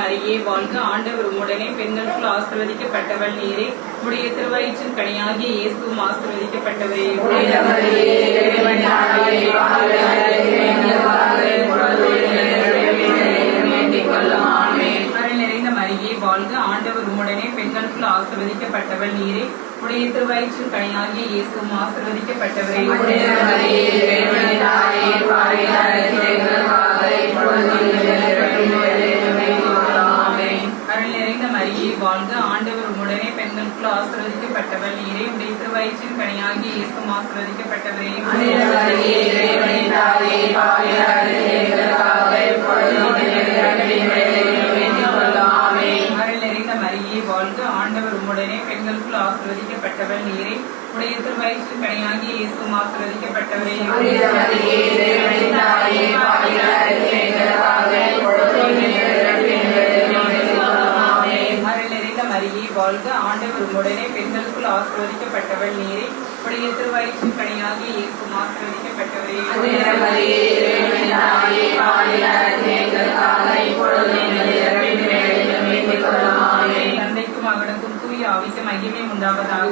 மரியே வாழ்க ஆண்டவர் உடனே பெண்களுக்குள் ஆசிர்வதிக்கப்பட்டவள் நீரே. உடைய திருவயிற்றின் கனியாகிய இயேசுவும் ஆசிர்வதிக்கப்பட்டவரே. மரியே வாழ்க ஆண்டவர் பெண்களுக்குள் நீரே. உடைய திருவயிற்றின் கனியாகிய இயேசுவும் ஆண்டவர் உம்முடனே பெண்களுக்குள் ஆசீர்வதிக்கப்பட்டவள் நீரே உடைய திருவயிற்றின் கனியாகிய இயேசுவும் ஆசீர்வதிக்கப்பட்டவரே வாழ்க ஆண்டவர் உம்முடனே பெண்களுக்குள் ஆசீர்வதிக்கப்பட்டவள் நீரே உடைய திருவயிற்றின் கனியாகிய இயேசுவும் ஆசீர்வதிக்கப்பட்டவரே. வாழ்க. ஆண்டவர் உடனே பெண்களுக்குள் ஆசிர்வதிக்கப்பட்டவள் நீரை. உடைய திருவயிற்றின் கனியாகி இயேசும் ஆசிர்வதிக்கப்பட்டவரே. தந்தைக்கும் மகனுக்கும் தூய ஆவிக்கு மகிமை உண்டாவதாக.